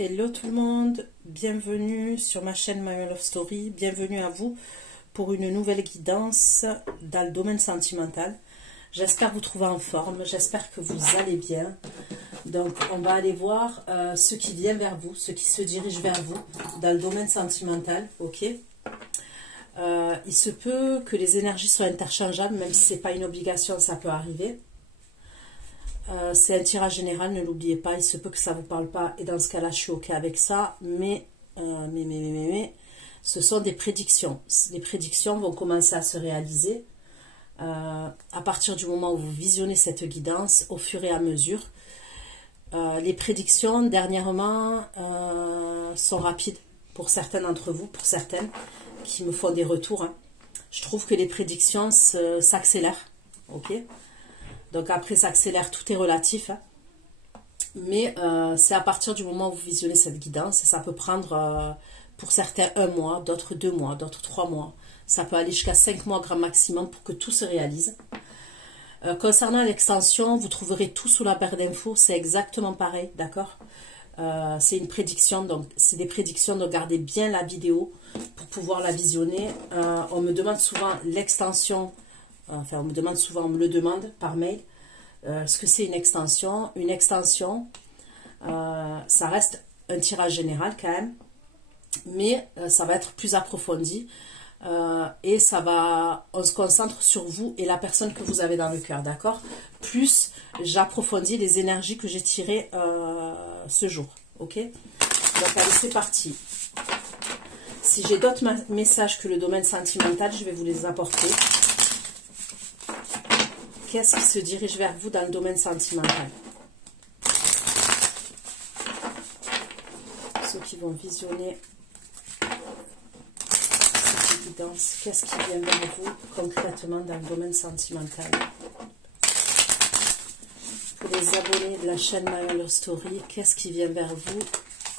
Hello tout le monde, bienvenue sur ma chaîne My Love Story, bienvenue à vous pour une nouvelle guidance dans le domaine sentimental. J'espère vous trouver en forme, j'espère que vous allez bien. Donc on va aller voir ce qui vient vers vous, ce qui se dirige vers vous dans le domaine sentimental, ok. Il se peut que les énergies soient interchangeables, même si ce n'est pas une obligation, ça peut arriver. C'est un tirage général, ne l'oubliez pas, il se peut que ça ne vous parle pas, et dans ce cas-là, je suis ok avec ça, mais ce sont des prédictions. Les prédictions vont commencer à se réaliser à partir du moment où vous visionnez cette guidance, au fur et à mesure. Les prédictions, dernièrement, sont rapides pour certains d'entre vous, pour certaines qui me font des retours. Hein. Je trouve que les prédictions s'accélèrent, ok. Donc après, ça accélère, tout est relatif. Hein. Mais c'est à partir du moment où vous visionnez cette guidance. Ça peut prendre, pour certains, 1 mois, d'autres 2 mois, d'autres 3 mois. Ça peut aller jusqu'à 5 mois grand maximum pour que tout se réalise. Concernant l'extension, vous trouverez tout sous la barre d'infos. C'est exactement pareil, d'accord. C'est une prédiction, donc c'est des prédictions, donc gardez bien la vidéo pour pouvoir la visionner. On me demande souvent l'extension. Enfin, on me demande souvent, on me le demande par mail, ce que c'est une extension. Une extension, ça reste un tirage général quand même, mais ça va être plus approfondi et on se concentre sur vous et la personne que vous avez dans le cœur, d'accord? Plus j'approfondis les énergies que j'ai tirées ce jour, ok? Donc allez, c'est parti. Si j'ai d'autres messages que le domaine sentimental, je vais vous les apporter. Qu'est-ce qui se dirige vers vous dans le domaine sentimental? Ceux qui vont visionner cette guidance, qu'est-ce qui vient vers vous concrètement dans le domaine sentimental? Pour les abonnés de la chaîne My Love Story, qu'est-ce qui vient vers vous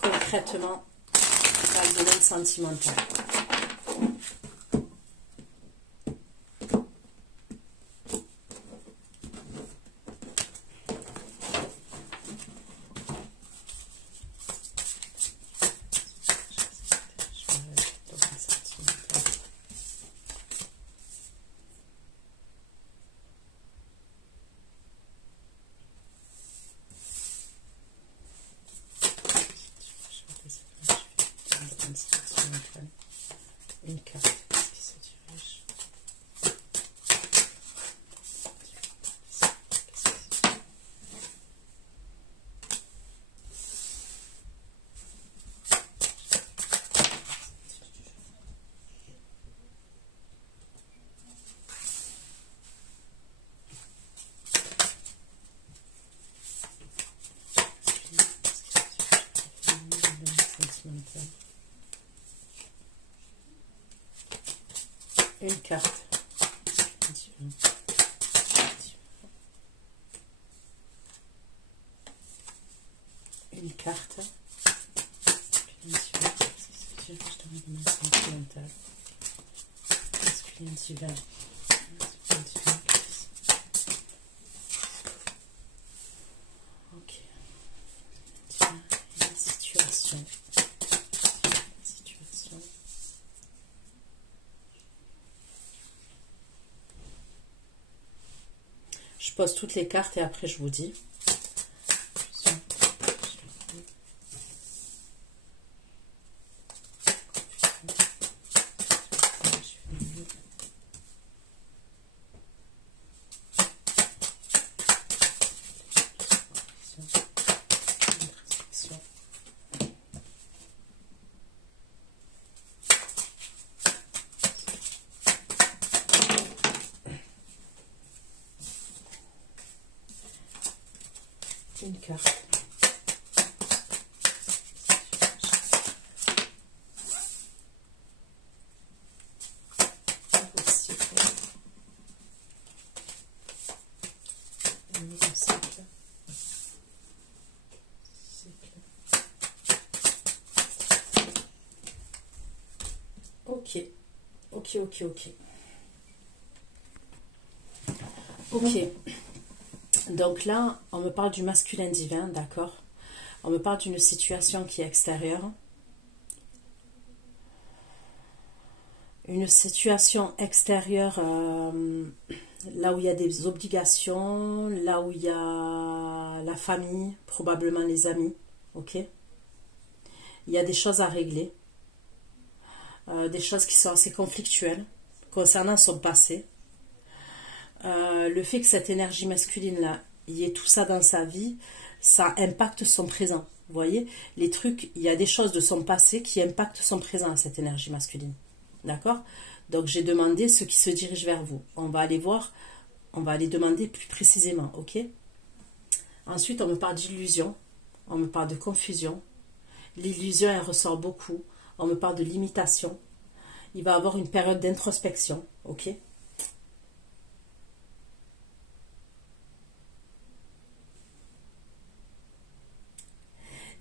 concrètement dans le domaine sentimental? Une carte, qu'est-ce qui se dirige? Une carte. Une carte. Masculin divin. Ok. La situation. Je pose toutes les cartes et après je vous dis. Une carte. Ok. Ok. Donc là, on me parle du masculin divin, d'accord? On me parle d'une situation qui est extérieure. Une situation extérieure, là où il y a des obligations, là où il y a la famille, probablement les amis, ok? Il y a des choses à régler, des choses qui sont assez conflictuelles concernant son passé. Le fait que cette énergie masculine-là, il y ait tout ça dans sa vie, ça impacte son présent. Vous voyez, les trucs, il y a des choses de son passé qui impactent son présent, cette énergie masculine. D'accord? Donc j'ai demandé ceux qui se dirigent vers vous. On va aller voir, on va aller demander plus précisément, ok? Ensuite, on me parle d'illusion, on me parle de confusion. L'illusion, elle ressort beaucoup. On me parle de limitation. Il va avoir une période d'introspection, ok?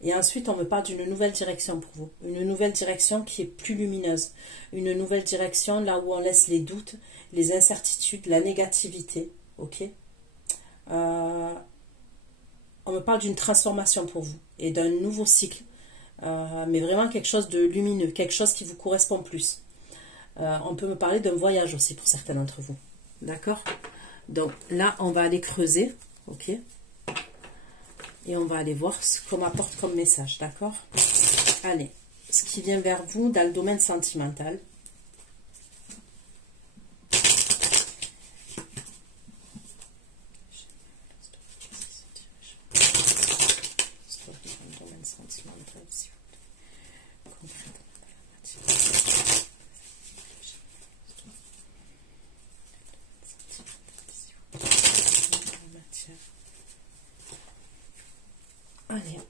Et ensuite, on me parle d'une nouvelle direction pour vous. Une nouvelle direction qui est plus lumineuse. Une nouvelle direction là où on laisse les doutes, les incertitudes, la négativité. Ok? On me parle d'une transformation pour vous et d'un nouveau cycle. Mais vraiment quelque chose de lumineux, quelque chose qui vous correspond plus. On peut me parler d'un voyage aussi pour certains d'entre vous. D'accord? Donc là, on va aller creuser. Ok? Et on va aller voir ce qu'on m'apporte comme message, d'accord? Allez, ce qui vient vers vous dans le domaine sentimental. Allez.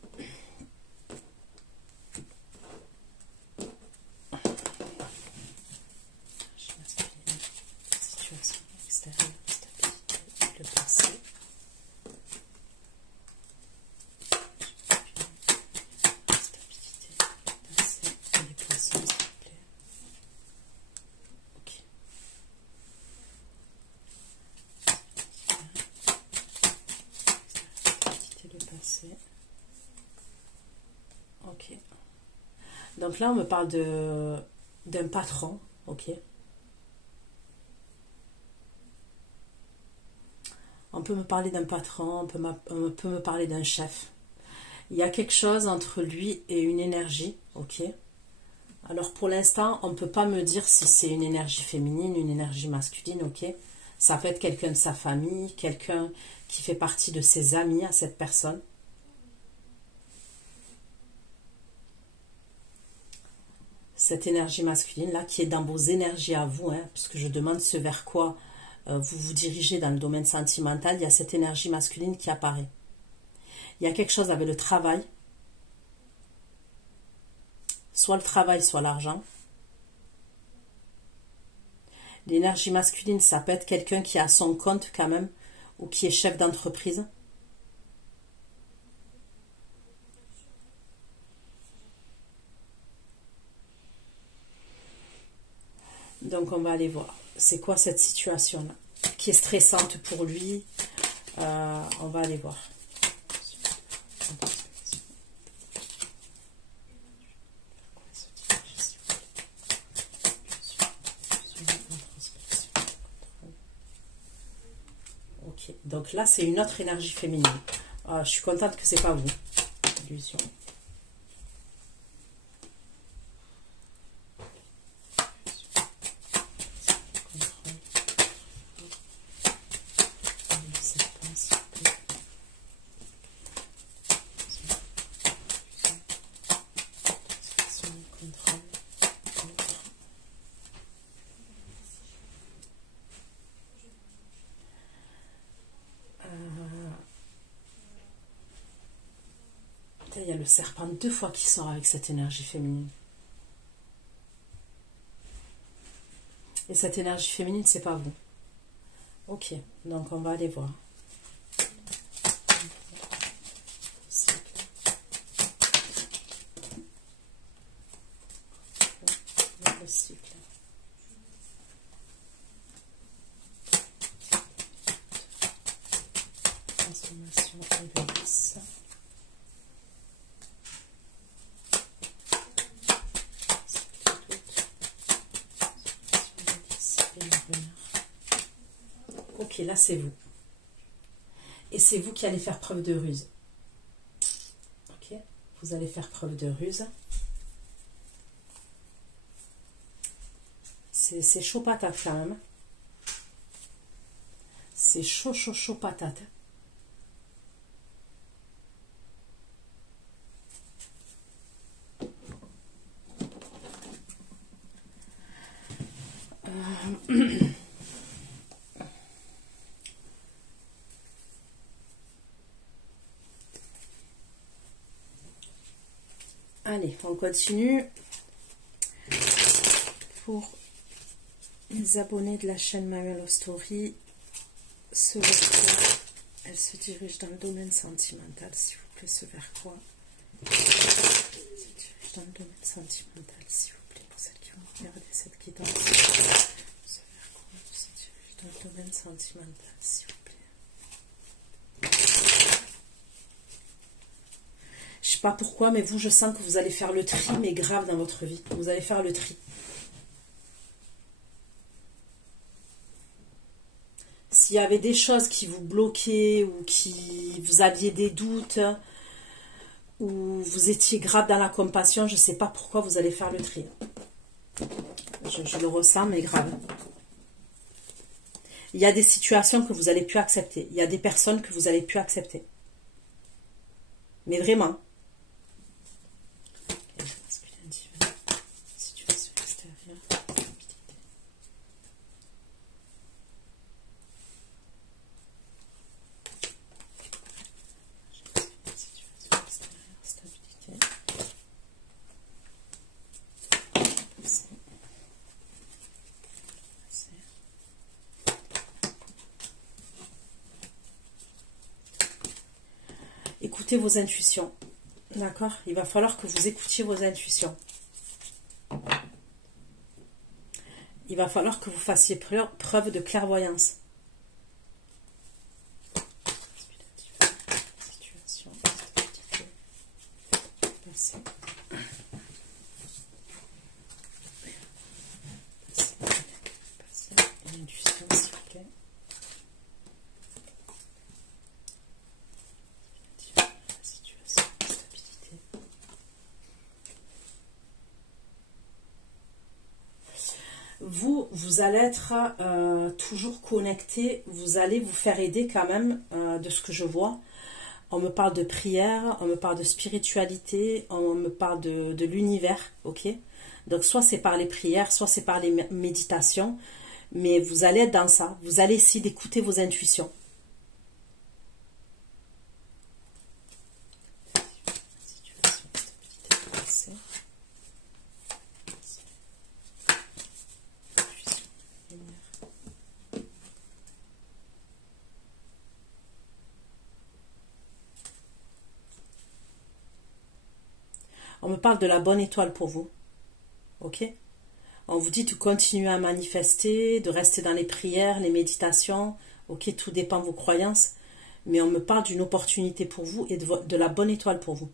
Situation extérieure, stabilité, le passé. Stabilité, le passé, les poissons, s'il vous plaît. Ok. Stabilité, le passé. Ok. Donc là, on me parle d'un patron, ok. On peut me parler d'un patron, on peut me parler d'un chef. Il y a quelque chose entre lui et une énergie, ok. Alors pour l'instant, on ne peut pas me dire si c'est une énergie féminine, une énergie masculine, ok. Ça peut être quelqu'un de sa famille, quelqu'un qui fait partie de ses amis à cette personne. Cette énergie masculine là qui est dans vos énergies à vous, hein, puisque je demande ce vers quoi vous vous dirigez dans le domaine sentimental, il y a cette énergie masculine qui apparaît. Il y a quelque chose avec le travail, soit le travail, soit l'argent. L'énergie masculine, ça peut être quelqu'un qui a son compte quand même, ou qui est chef d'entreprise. Donc on va aller voir. C'est quoi cette situation-là qui est stressante pour lui? On va aller voir. Ok, donc là c'est une autre énergie féminine. Je suis contente que c'est pas vous. Illusion. Il y a le serpent 2 fois qui sort avec cette énergie féminine. Et cette énergie féminine, c'est pas vous. Ok, donc on va aller voir. Le cycle. Transformation et le vice. Ok, là c'est vous. Et c'est vous qui allez faire preuve de ruse. Ok, vous allez faire preuve de ruse. C'est chaud patate quand même. C'est chaud, chaud, chaud patate. Allez, on continue. Pour les abonnés de la chaîne My Love Story, ce vers quoi elle se dirige dans le domaine sentimental, s'il vous plaît, ce vers quoi elle se dirige dans le domaine sentimental, s'il vous plaît, pour celles qui vont regarder cette guidance. Ce vers quoi elle se dirige dans le domaine sentimental, s'il vous plaît. Je sais pas pourquoi, mais vous, je sens que vous allez faire le tri, mais grave dans votre vie. Vous allez faire le tri. S'il y avait des choses qui vous bloquaient ou qui vous aviez des doutes ou vous étiez grave dans la compassion, je ne sais pas pourquoi vous allez faire le tri. Je le ressens, mais grave. Il y a des situations que vous n'allez plus accepter. Il y a des personnes que vous n'allez plus accepter. Mais vraiment. Situation extérieure. Écoutez vos intuitions, d'accord? Il va falloir que vous écoutiez vos intuitions. Il va falloir que vous fassiez preuve de clairvoyance. Situation, passé. L'intuition, s'il vous plaît. Vous allez être toujours connecté, vous allez vous faire aider quand même de ce que je vois. On me parle de prière, on me parle de spiritualité, on me parle de l'univers, ok? Donc soit c'est par les prières, soit c'est par les méditations, mais vous allez être dans ça, vous allez essayer d'écouter vos intuitions. On me parle de la bonne étoile pour vous. Ok? On vous dit de continuer à manifester, de rester dans les prières, les méditations. Ok? Tout dépend de vos croyances. Mais on me parle d'une opportunité pour vous et de la bonne étoile pour vous.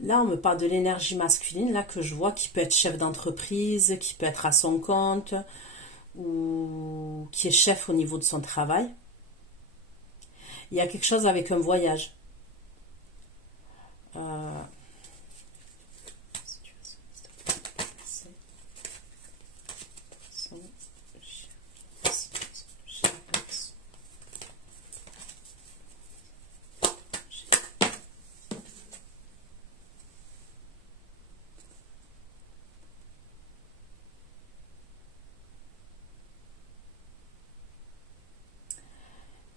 Là, on me parle de l'énergie masculine, là, que je vois, qui peut être chef d'entreprise, qui peut être à son compte, ou qui est chef au niveau de son travail. Il y a quelque chose avec un voyage.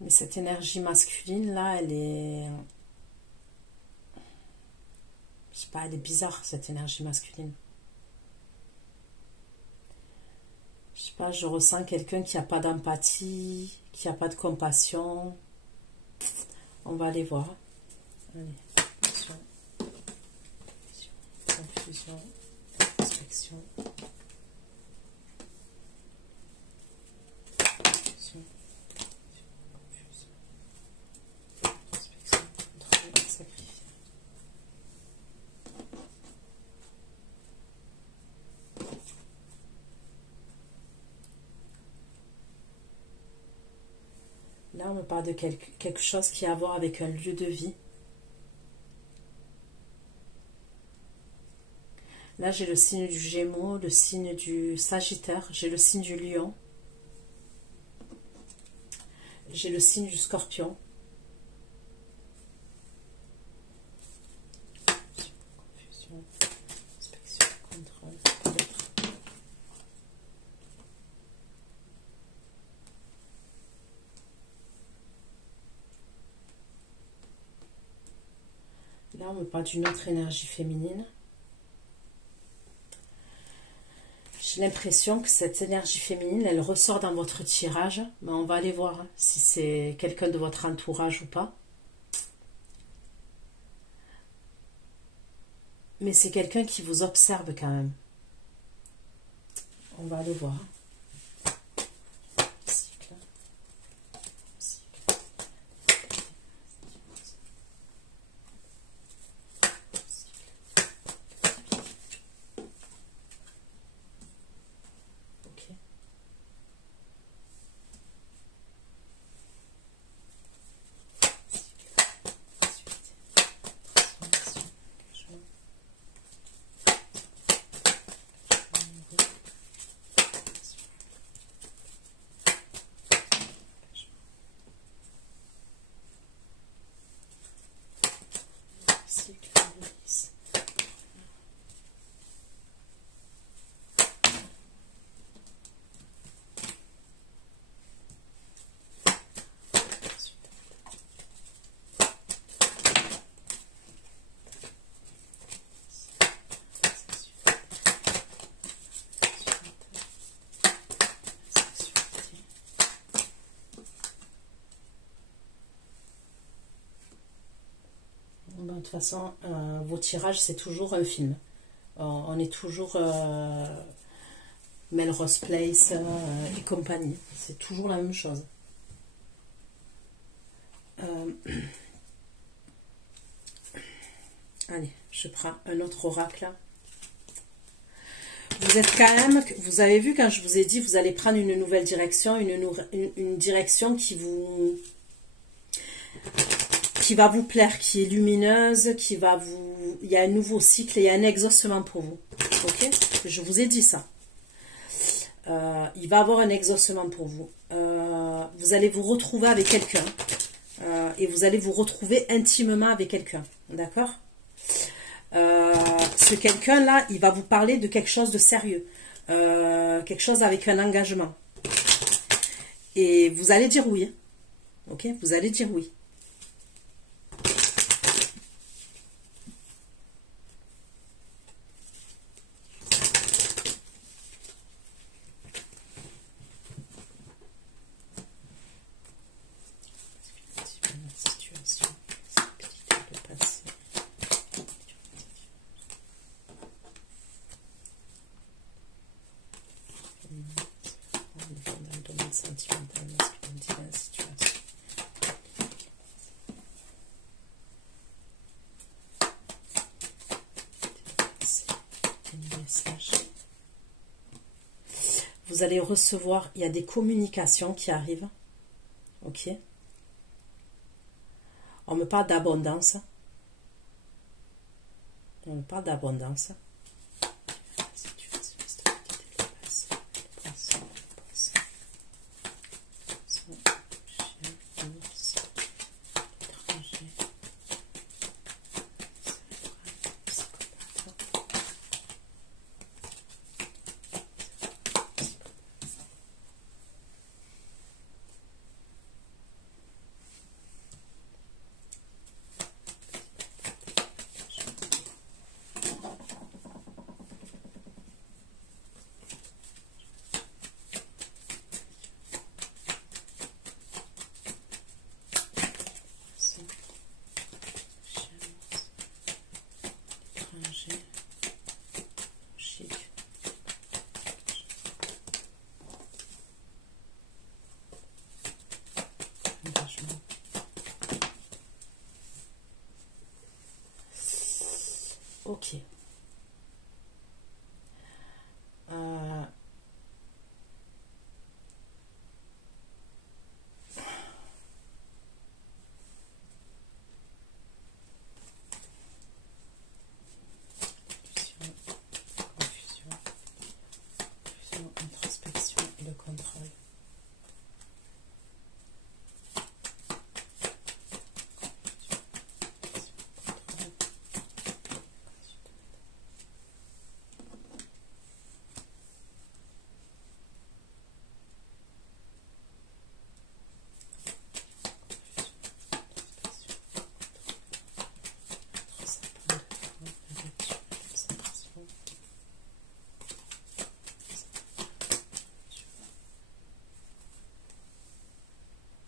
Mais cette énergie masculine, là, elle est... Je sais pas, elle est bizarre, cette énergie masculine. Je sais pas, je ressens quelqu'un qui n'a pas d'empathie, qui n'a pas de compassion. On va aller voir. Allez, attention. confusion, inspection, confusion, inspection, contrôle, sacrifier. Là, on me parle de quelque chose qui a à voir avec un lieu de vie. Là, j'ai le signe du Gémeaux, le signe du Sagittaire, j'ai le signe du Lion, j'ai le signe du Scorpion. Confusion, inspection, contrôle, peut-être. Là, on me parle d'une autre énergie féminine. J'ai l'impression que cette énergie féminine, elle ressort dans votre tirage. Mais on va aller voir hein, si c'est quelqu'un de votre entourage ou pas. Mais c'est quelqu'un qui vous observe quand même. On va aller voir. Cycle. Cycle. Ok. De toute façon, vos tirages, c'est toujours un film. On est toujours Melrose Place et compagnie. C'est toujours la même chose. Allez, je prends un autre oracle. Vous êtes quand même, vous avez vu quand je vous ai dit, vous allez prendre une nouvelle direction, une direction qui va vous plaire, qui est lumineuse, qui va vous... Il y a un nouveau cycle, il y a un exaucement pour vous. Ok? Je vous ai dit ça. Il va y avoir un exaucement pour vous. Vous allez vous retrouver avec quelqu'un. Et vous allez vous retrouver intimement avec quelqu'un. D'accord? Ce quelqu'un-là, il va vous parler de quelque chose de sérieux. Quelque chose avec un engagement. Et vous allez dire oui. Ok? Vous allez dire oui. Vous allez recevoir, il y a des communications qui arrivent. Ok. On me parle d'abondance. On me parle d'abondance. contrôle.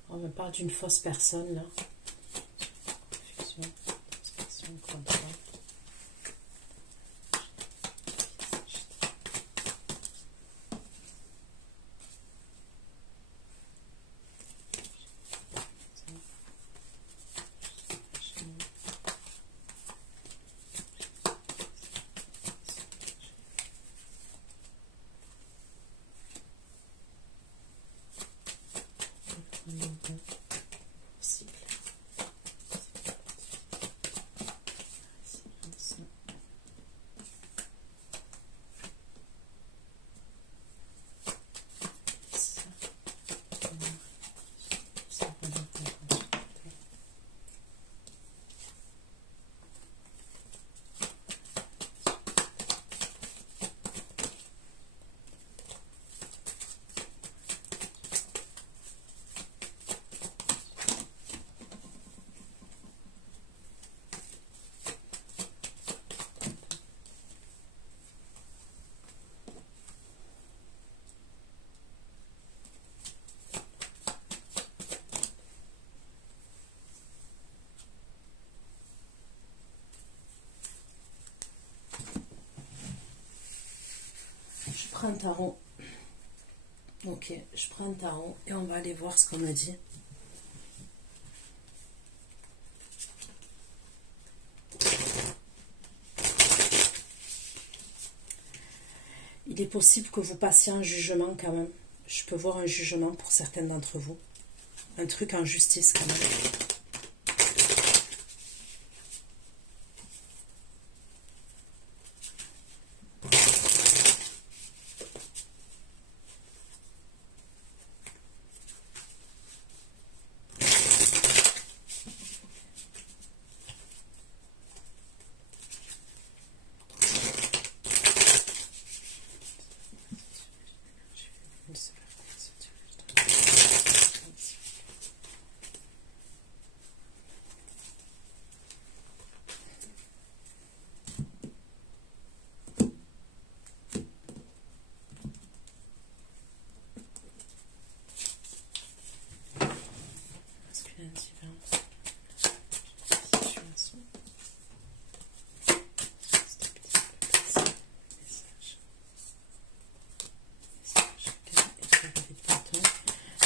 On me parle d'une fausse personne là. Confusion, prospection, contrôle. Je prends un tarot. Ok, je prends un tarot et on va aller voir ce qu'on me dit. Il est possible que vous passiez un jugement quand même. Je peux voir un jugement pour certains d'entre vous. Un truc en justice quand même.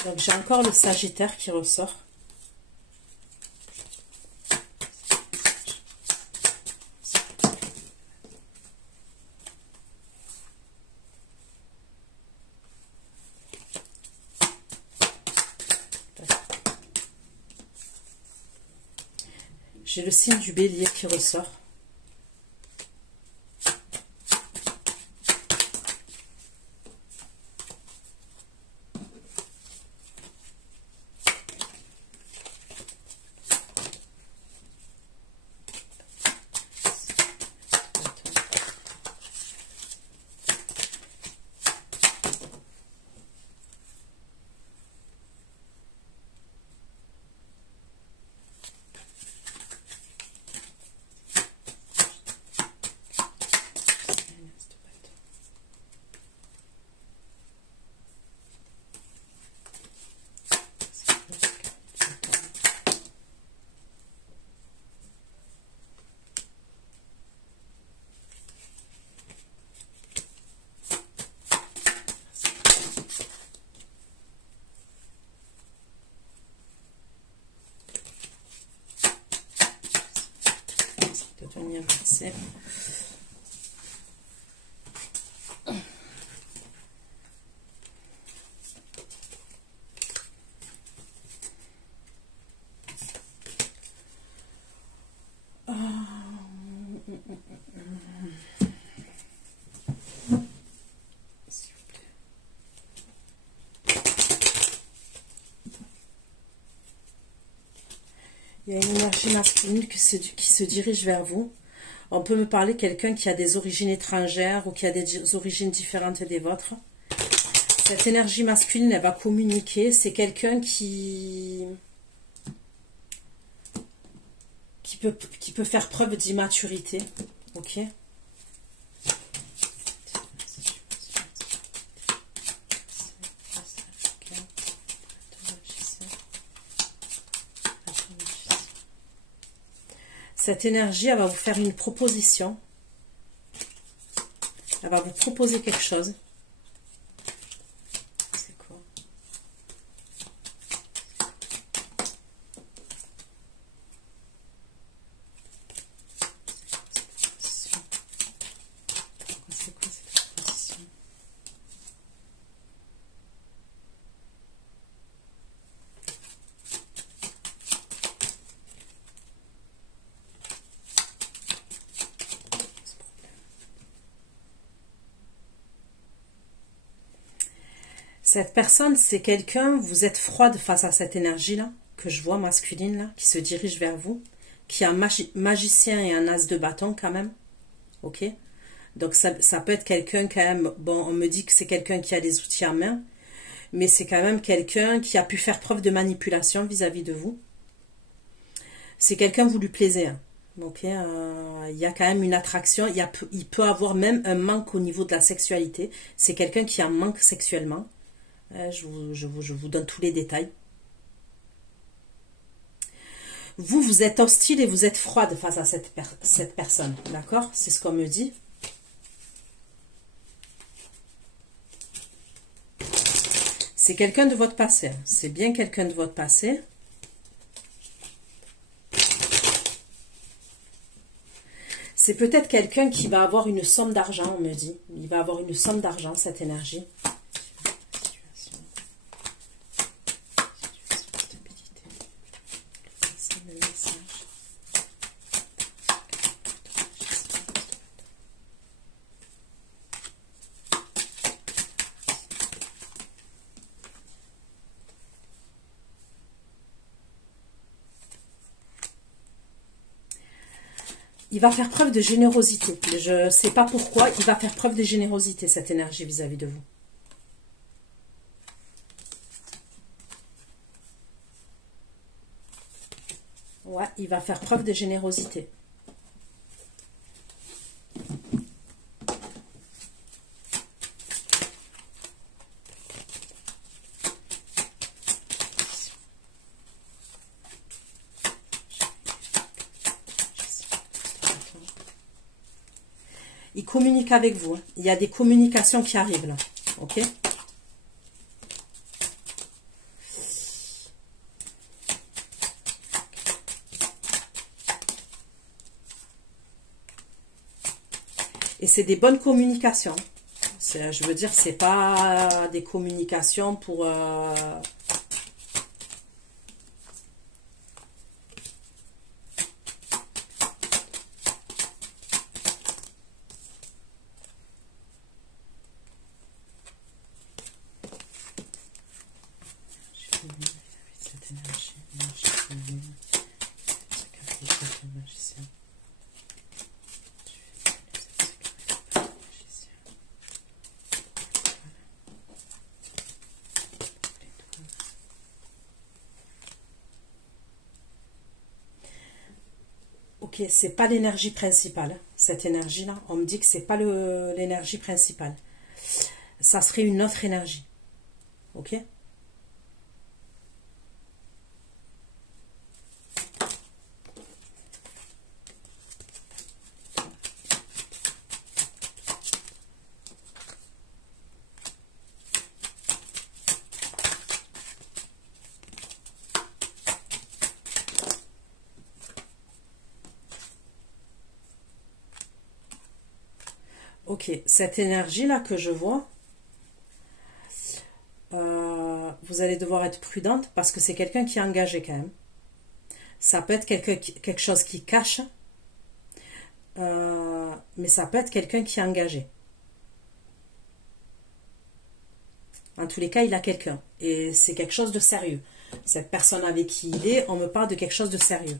Donc j'ai encore le Sagittaire qui ressort. J'ai le signe du Bélier qui ressort. Venir passer. S'il vous plaît. Il y a une énergie masculine qui se dirige vers vous. On peut me parler de quelqu'un qui a des origines étrangères ou qui a des origines différentes des vôtres. Cette énergie masculine, elle va communiquer. C'est quelqu'un qui peut faire preuve d'immaturité. Ok. Cette énergie, elle va vous faire une proposition. Elle va vous proposer quelque chose. C'est quoi? C'est quoi cette proposition? Cette personne, c'est quelqu'un, vous êtes froide face à cette énergie-là, que je vois masculine, là, qui se dirige vers vous, qui est un magicien et un as de bâton quand même. Ok? Donc ça peut être quelqu'un quand même, bon, on me dit que c'est quelqu'un qui a des outils à main, mais c'est quand même quelqu'un qui a pu faire preuve de manipulation vis-à-vis de vous. C'est quelqu'un, vous lui plaisez. Hein. Ok, il y a quand même une attraction, il peut avoir même un manque au niveau de la sexualité. C'est quelqu'un qui a un manque sexuellement. Je vous donne tous les détails. Vous êtes hostile et vous êtes froide face à cette personne. D'accord? C'est ce qu'on me dit. C'est quelqu'un de votre passé. C'est bien quelqu'un de votre passé. C'est peut-être quelqu'un qui va avoir une somme d'argent, on me dit. Il va avoir une somme d'argent, cette énergie. Il va faire preuve de générosité. Je ne sais pas pourquoi, il va faire preuve de générosité, cette énergie vis-à-vis de vous. Ouais, il va faire preuve de générosité. Il communique avec vous. Hein. Il y a des communications qui arrivent là. Ok? Et c'est des bonnes communications. Je veux dire, c'est pas des communications pour... Ok, c'est pas l'énergie principale, cette énergie-là. On me dit que c'est pas l'énergie principale. Ça serait une autre énergie. Ok? Ok, cette énergie-là que je vois, vous allez devoir être prudente parce que c'est quelqu'un qui est engagé quand même. Ça peut être quelque chose qui cache, mais ça peut être quelqu'un qui est engagé. En tous les cas, il a quelqu'un et c'est quelque chose de sérieux. Cette personne avec qui il est, on me parle de quelque chose de sérieux.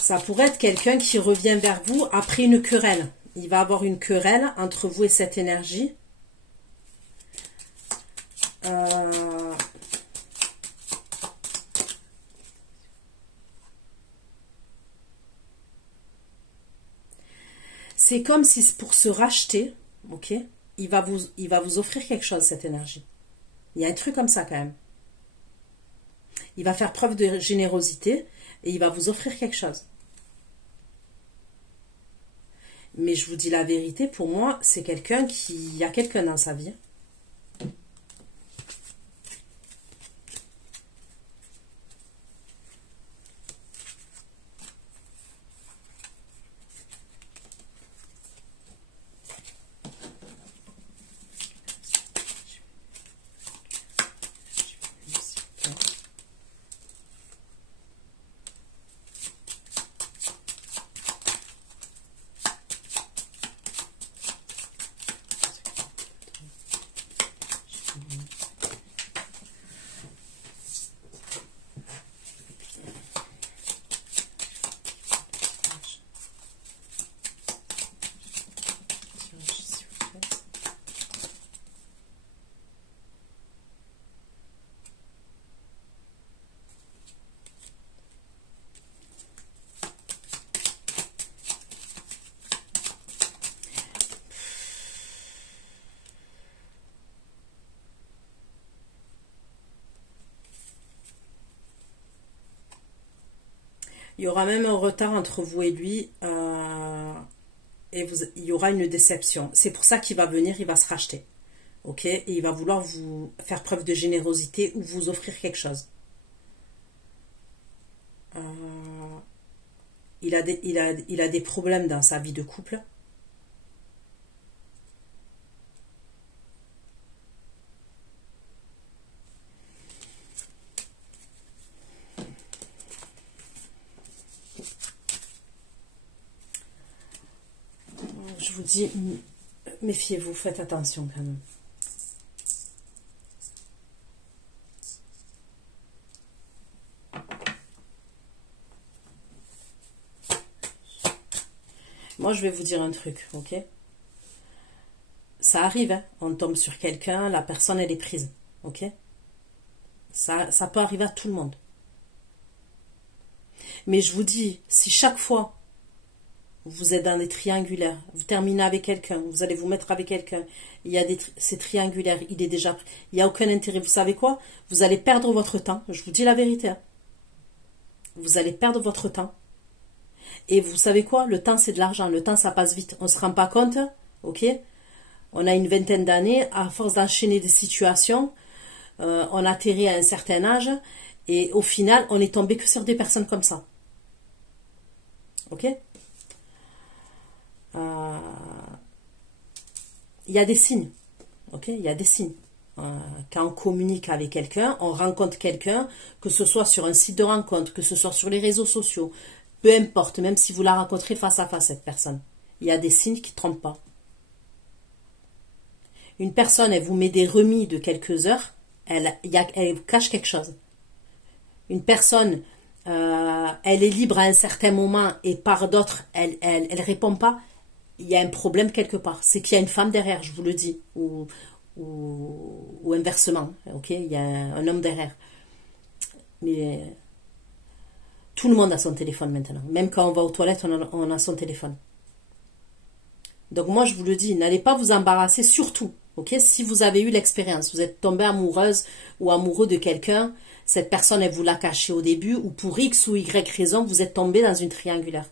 Ça pourrait être quelqu'un qui revient vers vous après une querelle. Il va avoir une querelle entre vous et cette énergie. C'est comme si pour se racheter, ok, il va vous offrir quelque chose, cette énergie. Il y a un truc comme ça quand même. Il va faire preuve de générosité et il va vous offrir quelque chose. Mais je vous dis la vérité, pour moi, c'est quelqu'un qui a quelqu'un dans sa vie. Il y aura même un retard entre vous et lui. Il y aura une déception. C'est pour ça qu'il va venir, il va se racheter. Ok? Et il va vouloir vous faire preuve de générosité ou vous offrir quelque chose. Il a des problèmes dans sa vie de couple. Je vous dis, méfiez-vous, faites attention quand même. Moi, je vais vous dire un truc, ok? Ça arrive, hein? On tombe sur quelqu'un, la personne, elle est prise, ok? Ça peut arriver à tout le monde. Mais je vous dis, si chaque fois, vous êtes dans des triangulaires, vous terminez avec quelqu'un, vous allez vous mettre avec quelqu'un, c'est triangulaire, il n'y a aucun intérêt. Vous savez quoi? Vous allez perdre votre temps, je vous dis la vérité. Hein. Vous allez perdre votre temps. Et vous savez quoi? Le temps, c'est de l'argent. Le temps, ça passe vite. On ne se rend pas compte, ok? On a une vingtaine d'années, à force d'enchaîner des situations, on atterrit à un certain âge, et au final, on est tombé que sur des personnes comme ça. Ok? Il y a des signes. Ok? Il y a des signes. Quand on communique avec quelqu'un, on rencontre quelqu'un, que ce soit sur un site de rencontre, que ce soit sur les réseaux sociaux, peu importe, même si vous la rencontrez face à face, cette personne. Il y a des signes qui ne trompent pas. Une personne, elle vous met des remis de quelques heures, elle cache quelque chose. Une personne, elle est libre à un certain moment et par d'autres, elle répond pas. Il y a un problème quelque part. C'est qu'il y a une femme derrière, je vous le dis. Ou inversement. Ok, il y a un homme derrière. Mais tout le monde a son téléphone maintenant. Même quand on va aux toilettes, on a son téléphone. Donc moi, je vous le dis, n'allez pas vous embarrasser, surtout. Ok, si vous avez eu l'expérience, vous êtes tombée amoureuse ou amoureux de quelqu'un, cette personne, elle vous l'a caché au début, ou pour X ou Y raison, vous êtes tombé dans une triangulaire.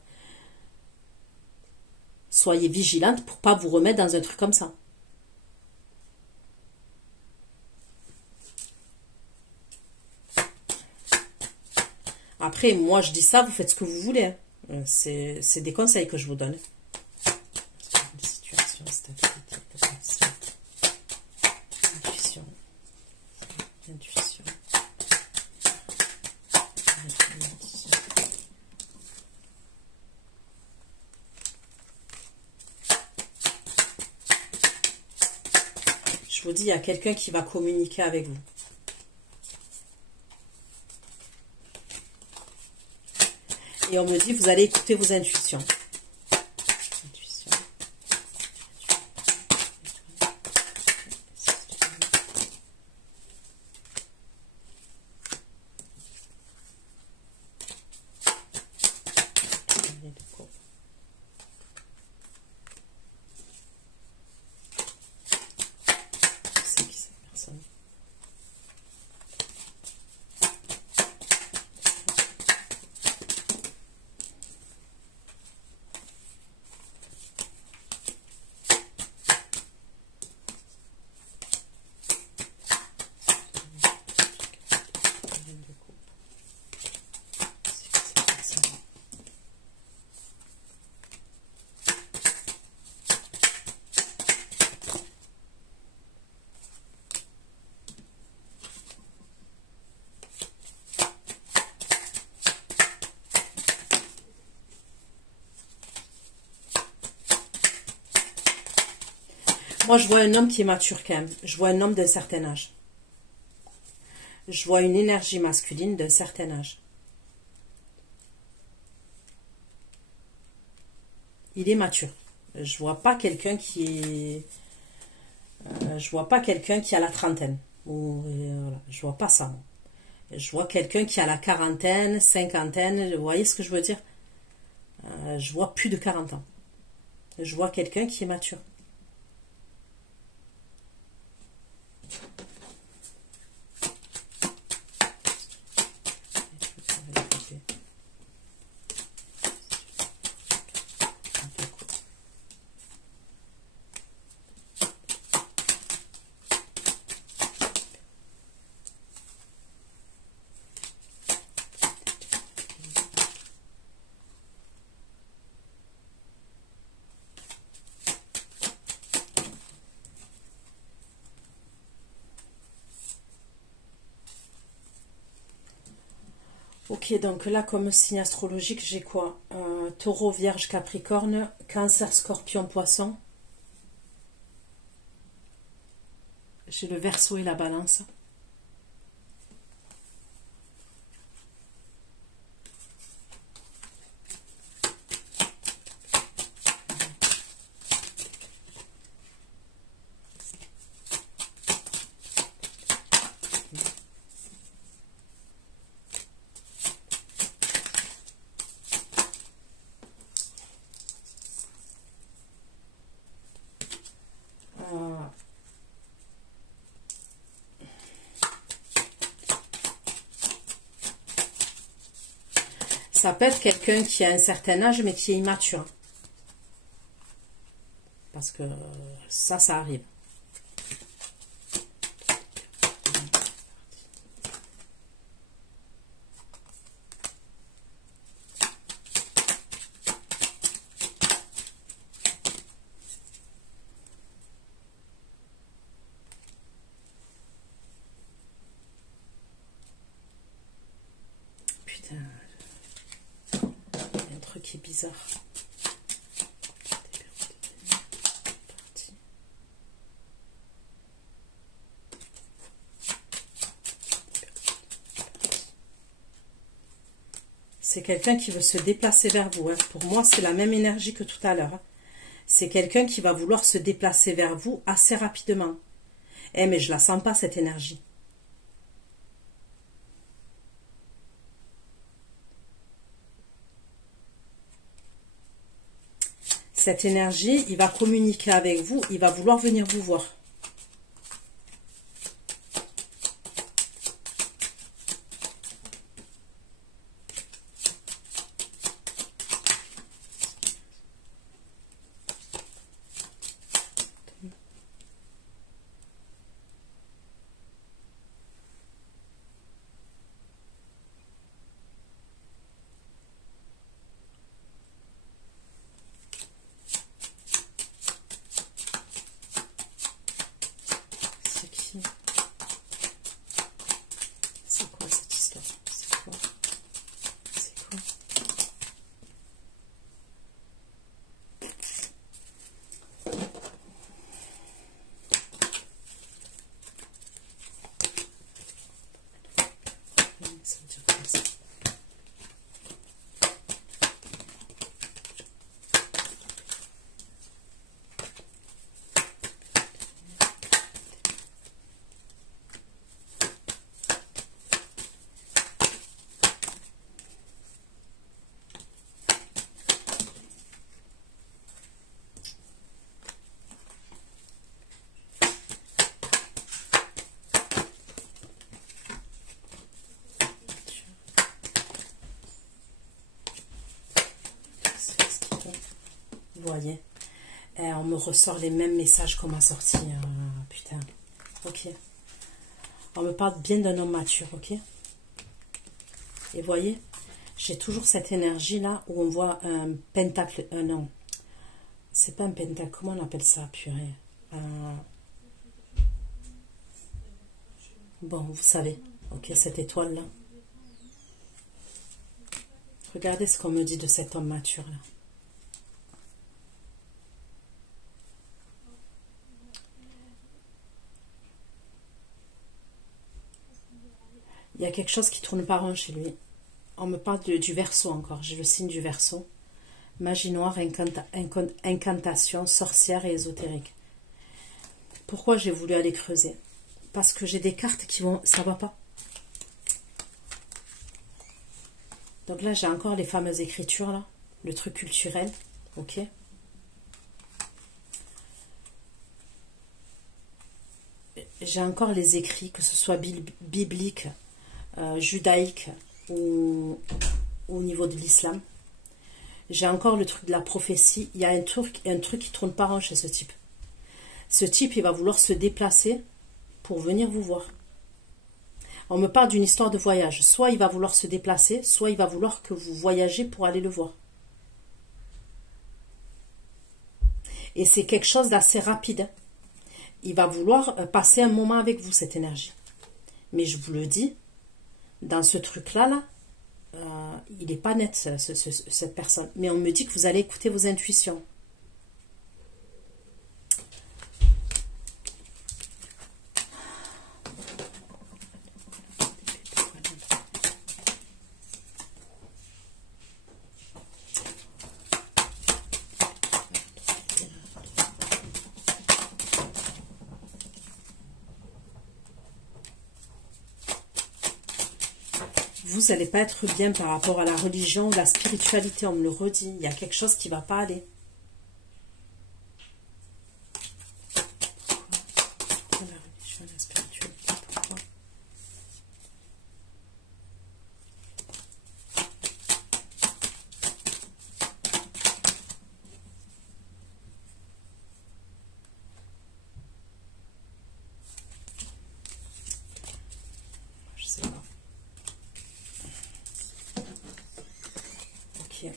Soyez vigilante pour ne pas vous remettre dans un truc comme ça. Après, moi, je dis ça, vous faites ce que vous voulez. Hein. C'est des conseils que je vous donne. Situation, stabilité, potentiel. Intuition. Intuition. vous dis, il y a quelqu'un qui va communiquer avec vous. Et on me dit, vous allez écouter vos intuitions. Moi, je vois un homme qui est mature quand même. Je vois un homme d'un certain âge. Je vois une énergie masculine d'un certain âge. Il est mature. Je vois pas quelqu'un qui est... je vois pas quelqu'un qui a la trentaine. Ou, voilà. Je vois pas ça. Je vois quelqu'un qui a la quarantaine, cinquantaine. Vous voyez ce que je veux dire? Je vois plus de 40 ans. Je vois quelqu'un qui est mature. Ok, donc là, comme signe astrologique, j'ai quoi? Taureau, Vierge, Capricorne, Cancer, Scorpion, Poisson. J'ai le Verseau et la Balance. Ça peut être quelqu'un qui a un certain âge, mais qui est immature. Parce que ça arrive. Putain. Il y a un truc qui est bizarre. C'est quelqu'un qui veut se déplacer vers vous. Hein. Pour moi, c'est la même énergie que tout à l'heure. Hein. C'est quelqu'un qui va vouloir se déplacer vers vous assez rapidement. Eh, mais je la sens pas, cette énergie. Cette énergie, il va communiquer avec vous, il va vouloir venir vous voir. voyez. Et on me ressort les mêmes messages qu'on m'a sorti. Putain. Ok. On me parle bien d'un homme mature, ok. Et voyez, j'ai toujours cette énergie-là où on voit un pentacle. Non, c'est pas un pentacle. Comment on appelle ça, purée? Bon, vous savez. Ok, cette étoile-là. Regardez ce qu'on me dit de cet homme mature-là. Il y a quelque chose qui tourne pas rond chez lui. On me parle du Verseau encore. J'ai le signe du Verseau. Magie noire, incantation, sorcière et ésotérique. Pourquoi j'ai voulu aller creuser? Parce que j'ai des cartes qui vont... Ça va pas. Donc là, j'ai encore les fameuses écritures, là. Le truc culturel. Ok. J'ai encore les écrits, que ce soit biblique, judaïque ou au niveau de l'islam. J'ai encore le truc de la prophétie. Il y a un truc qui tourne pas rond chez ce type. Ce type, il va vouloir se déplacer pour venir vous voir. On me parle d'une histoire de voyage. Soit il va vouloir se déplacer, soit il va vouloir que vous voyagez pour aller le voir. Et c'est quelque chose d'assez rapide. Il va vouloir passer un moment avec vous, cette énergie. Mais je vous le dis, dans ce truc-là, il n'est pas net, cette personne. Mais on me dit que vous allez écouter vos intuitions. Vous n'allez pas être bien par rapport à la religion, la spiritualité, on me le redit. Il y a quelque chose qui ne va pas aller. Pourquoi la religion, la spiritualité, pourquoi? Je sais pas. Ok.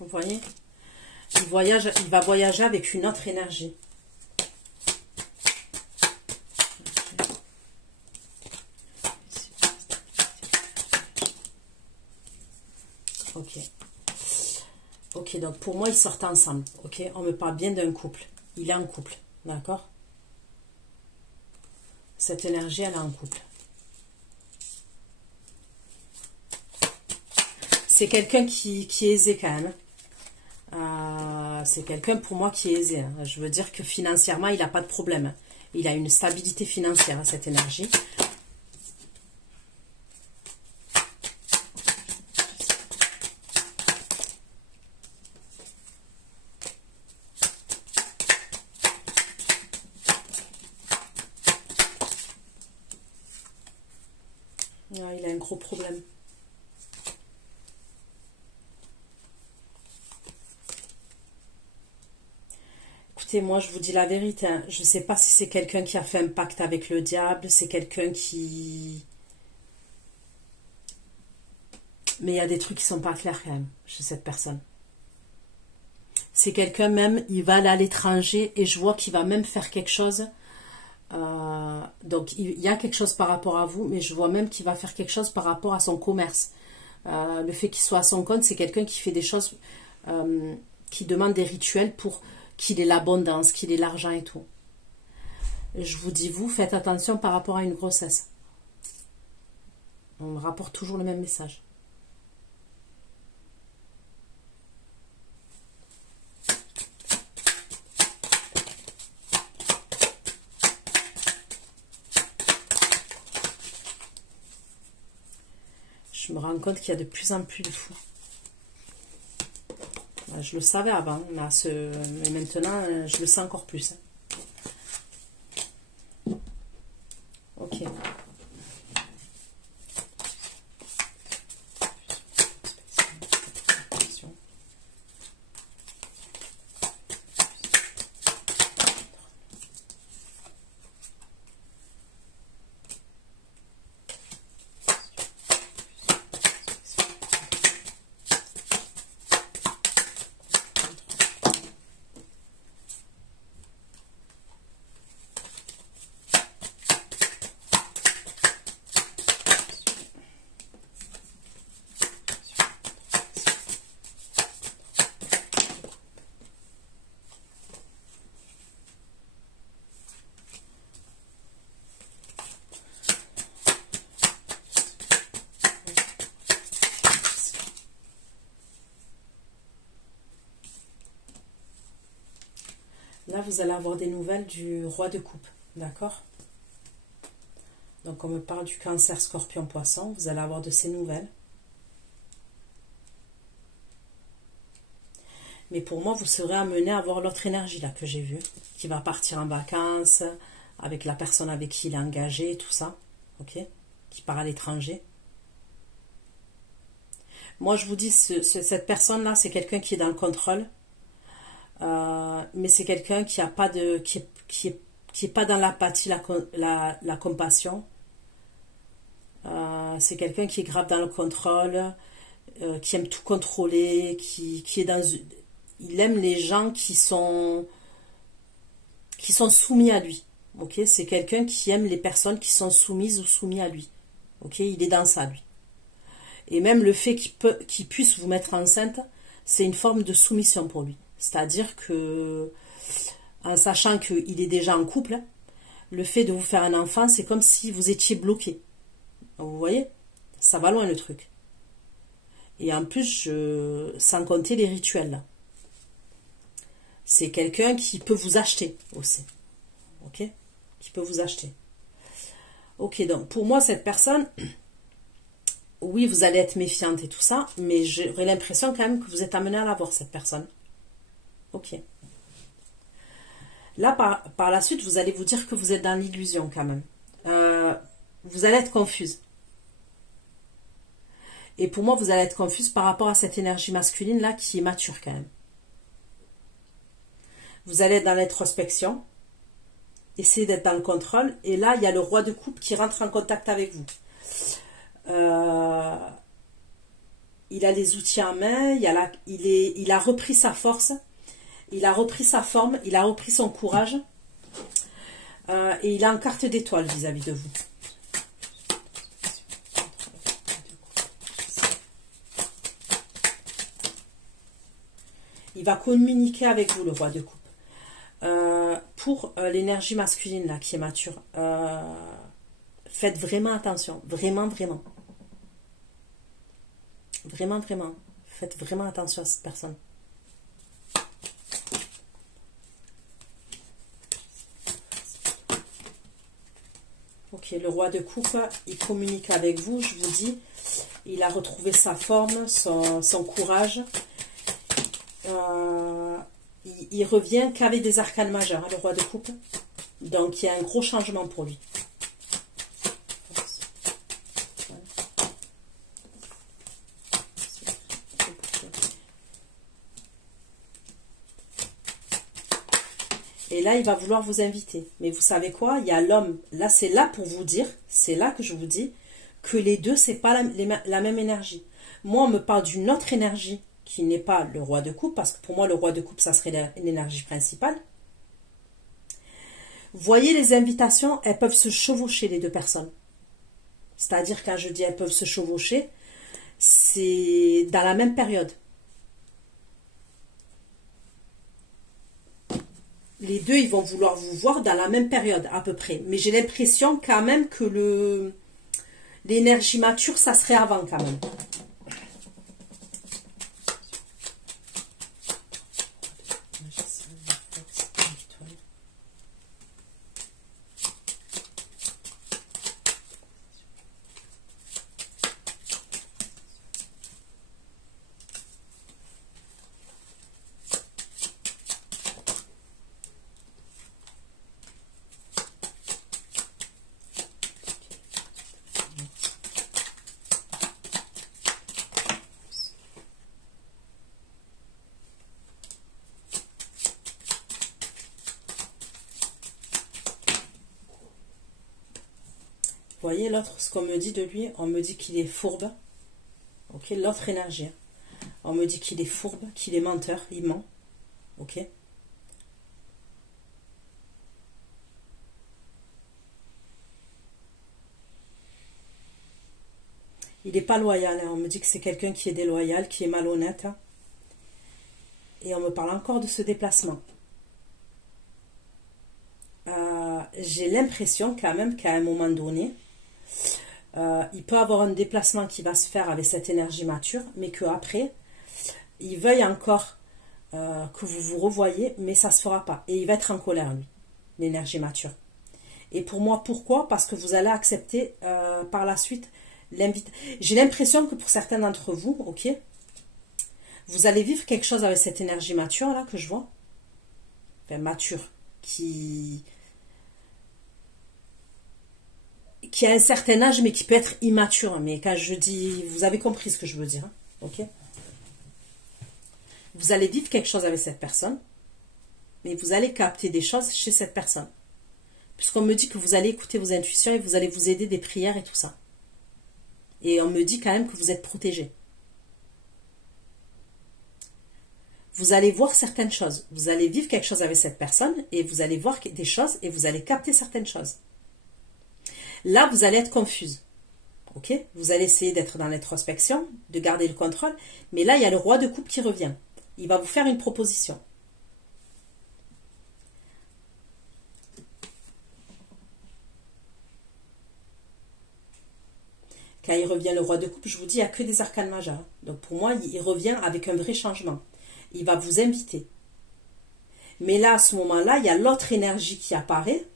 Vous voyez, il va voyager avec une autre énergie. Ok. Ok, donc pour moi, ils sortent ensemble. Ok, on me parle bien d'un couple. Il est en couple, d'accord? Cette énergie, elle est en couple. C'est quelqu'un qui est aisé quand même. C'est quelqu'un pour moi qui est aisé. Hein. Je veux dire que financièrement, il n'a pas de problème. Il a une stabilité financière, hein, cette énergie. Ah, il a un gros problème. Moi, je vous dis la vérité, hein. Je ne sais pas si c'est quelqu'un qui a fait un pacte avec le diable, c'est quelqu'un qui... Mais il y a des trucs qui sont pas clairs quand même chez cette personne. C'est quelqu'un même, il va aller à l'étranger et je vois qu'il va même faire quelque chose. Donc il y a quelque chose par rapport à vous, mais je vois même qu'il va faire quelque chose par rapport à son commerce. Le fait qu'il soit à son compte, c'est quelqu'un qui fait des choses, qui demande des rituels pour qu'il ait l'abondance, qu'il ait l'argent et tout. Je vous dis, vous, faites attention par rapport à une grossesse. On me rapporte toujours le même message. Je me rends compte qu'il y a de plus en plus de fous. Je le savais avant, mais maintenant, je le sais encore plus. Ok. Là, vous allez avoir des nouvelles du roi de coupe, d'accord? Donc, on me parle du cancer, scorpion, poisson. Vous allez avoir de ces nouvelles. Mais pour moi, vous serez amené à voir l'autre énergie, là, que j'ai vue, qui va partir en vacances, avec la personne avec qui il est engagé, tout ça, ok? Qui part à l'étranger. Moi, je vous dis, cette personne-là, c'est quelqu'un qui est dans le contrôle. Mais c'est quelqu'un qui a pas de qui est pas dans l'apathie, la compassion. C'est quelqu'un qui est grave dans le contrôle, qui aime tout contrôler, qui est dans, il aime les gens qui sont soumis à lui. Ok, c'est quelqu'un qui aime les personnes qui sont soumises ou soumis à lui. Ok, il est dans ça lui. Et même le fait qu'il puisse vous mettre enceinte, c'est une forme de soumission pour lui. C'est-à-dire que, en sachant qu'il est déjà en couple, le fait de vous faire un enfant, c'est comme si vous étiez bloqué. Vous voyez? Ça va loin le truc. Et en plus, sans compter les rituels, là. C'est quelqu'un qui peut vous acheter aussi. Ok? Qui peut vous acheter. Ok, donc pour moi, cette personne, oui, vous allez être méfiante et tout ça, mais j'aurais l'impression quand même que vous êtes amené à la voir, cette personne. Ok. Là, par la suite, vous allez vous dire que vous êtes dans l'illusion quand même. Vous allez être confuse. Et pour moi, vous allez être confuse par rapport à cette énergie masculine là qui est mature quand même. Vous allez être dans l'introspection. Essayez d'être dans le contrôle. Et là, il y a le roi de coupe qui rentre en contact avec vous. Il a les outils en main. Il a repris sa force. Il a repris sa forme, il a repris son courage et il a une carte d'étoile vis-à-vis de vous. Il va communiquer avec vous, le roi de coupe. Pour l'énergie masculine là, qui est mature, faites vraiment attention, vraiment, vraiment. Vraiment, vraiment. Faites vraiment attention à cette personne. Ok, le roi de coupe, il communique avec vous, je vous dis. Il a retrouvé sa forme, son courage. Il revient qu'avec des arcanes majeures, hein, le roi de coupe. Donc, il y a un gros changement pour lui. Et là, il va vouloir vous inviter. Mais vous savez quoi? Il y a l'homme. Là, c'est là pour vous dire, c'est là que je vous dis, que les deux, c'est pas la même énergie. Moi, on me parle d'une autre énergie qui n'est pas le roi de coupe, parce que pour moi, le roi de coupe, ça serait l'énergie principale. Vous voyez, les invitations, elles peuvent se chevaucher, les deux personnes. C'est-à-dire, quand je dis elles peuvent se chevaucher, c'est dans la même période. Les deux, ils vont vouloir vous voir dans la même période, à peu près. Mais j'ai l'impression quand même que l'énergie mature, ça serait avant quand même. Vous voyez l'autre, ce qu'on me dit de lui, on me dit qu'il est fourbe. Ok, l'autre énergie. On me dit qu'il est fourbe, qu'il est menteur, il ment. Ok. Il n'est pas loyal, hein. On me dit que c'est quelqu'un qui est déloyal, qui est malhonnête. Hein. Et on me parle encore de ce déplacement. J'ai l'impression quand même qu'à un moment donné, il peut avoir un déplacement qui va se faire avec cette énergie mature, mais qu'après, il veuille encore que vous vous revoyez, mais ça ne se fera pas. Et il va être en colère, lui, l'énergie mature. Et pour moi, pourquoi? Parce que vous allez accepter par la suite l'invitation. J'ai l'impression que pour certains d'entre vous, ok, vous allez vivre quelque chose avec cette énergie mature, là, que je vois. Enfin, mature, qui a un certain âge, mais qui peut être immature. Mais quand je dis... Vous avez compris ce que je veux dire. Hein, ok. Vous allez vivre quelque chose avec cette personne, mais vous allez capter des choses chez cette personne. Puisqu'on me dit que vous allez écouter vos intuitions et vous allez vous aider des prières et tout ça. Et on me dit quand même que vous êtes protégé. Vous allez voir certaines choses. Vous allez vivre quelque chose avec cette personne et vous allez voir des choses et vous allez capter certaines choses. Là, vous allez être confuse. Ok? Vous allez essayer d'être dans l'introspection, de garder le contrôle. Mais là, il y a le roi de coupe qui revient. Il va vous faire une proposition. Quand il revient le roi de coupe, je vous dis, il n'y a que des arcanes majeures. Donc pour moi, il revient avec un vrai changement. Il va vous inviter. Mais là, à ce moment-là, il y a l'autre énergie qui apparaît.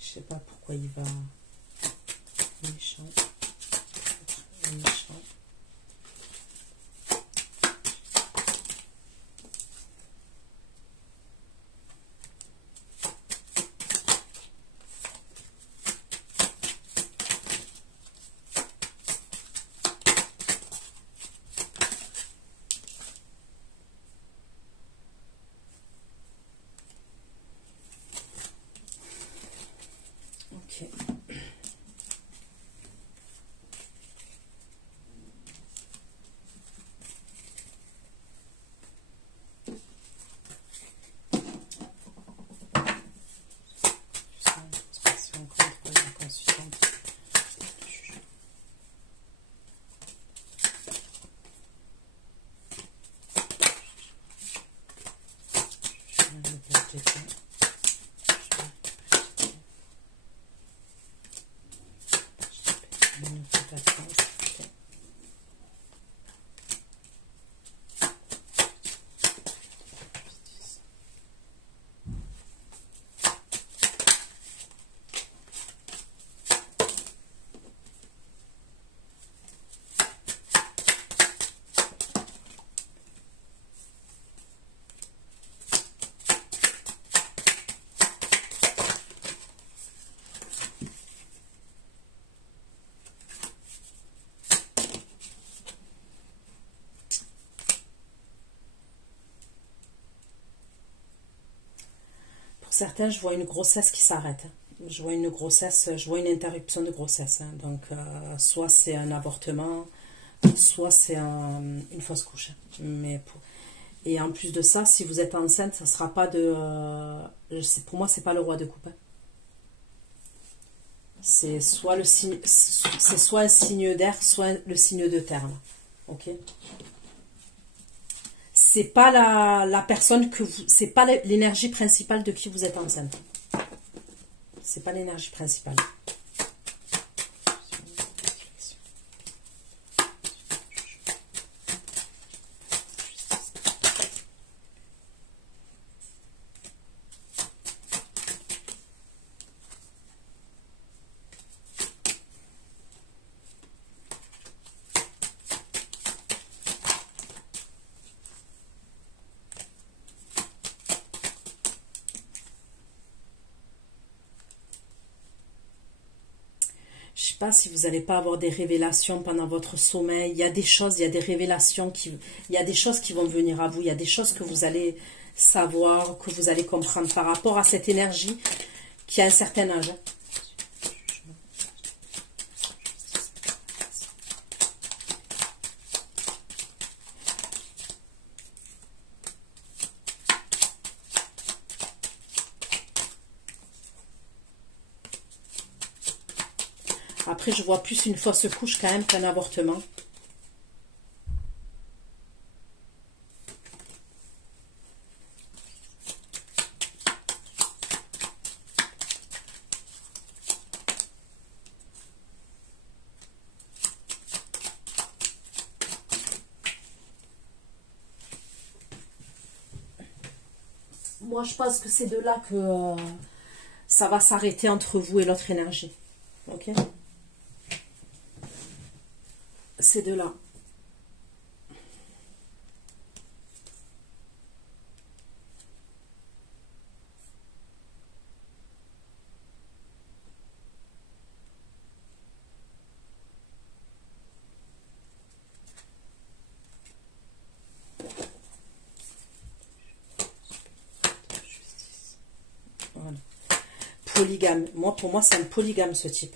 Je sais pas pourquoi il va méchant. Méchant. Ok. certains, je vois une grossesse qui s'arrête. Je vois une grossesse, je vois une interruption de grossesse. Hein. Donc, soit c'est un avortement, soit c'est une fausse couche. Mais et en plus de ça, si vous êtes enceinte, ça sera pas de... pour moi, c'est pas le roi de coupe. Hein. C'est soit le signe, c'est soit un signe d'air, soit le signe de terre. Là. Ok. C'est pas la personne que vous, c'est pas l'énergie principale de qui vous êtes enceinte. C'est pas l'énergie principale. Je sais pas si vous n'allez pas avoir des révélations pendant votre sommeil. Il y a des choses, il y a des révélations il y a des choses qui vont venir à vous. Il y a des choses que vous allez savoir, que vous allez comprendre par rapport à cette énergie qui a un certain âge. Après, je vois plus une fausse couche quand même qu'un avortement. Moi, je pense que c'est de là que ça va s'arrêter entre vous et l'autre énergie. Ok ? C'est de là. Voilà. Polygame. Moi, pour moi, c'est un polygame, ce type.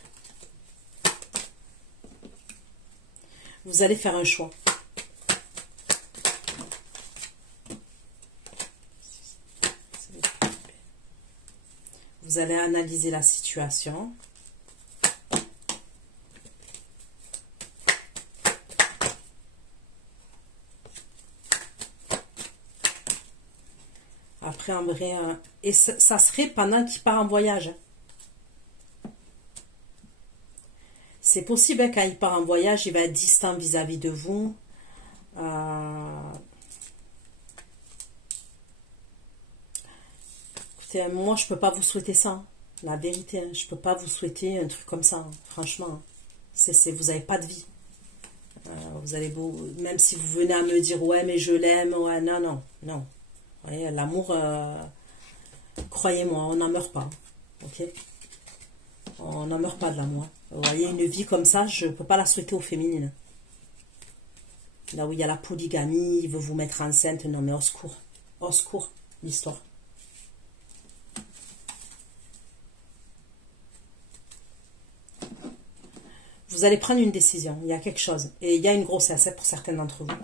Vous allez faire un choix. Vous allez analyser la situation. Après, en vrai, et ça serait pendant qu'il part en voyage. C'est possible, hein, quand il part en voyage, il va être distant vis-à-vis de vous. Écoutez, moi, je ne peux pas vous souhaiter ça. Hein. La vérité, hein, je ne peux pas vous souhaiter un truc comme ça. Hein, franchement, hein. Vous n'avez pas de vie. Vous allez même si vous venez à me dire, ouais, mais je l'aime, ouais, non, non, non. L'amour, croyez-moi, on n'en meurt pas. Ok ? On n'en meurt pas de l'amour. Vous voyez, une vie comme ça, je ne peux pas la souhaiter aux féminines. Là où il y a la polygamie, il veut vous mettre enceinte. Non, mais au secours, l'histoire. Vous allez prendre une décision, il y a quelque chose. Et il y a une grossesse pour certains d'entre vous.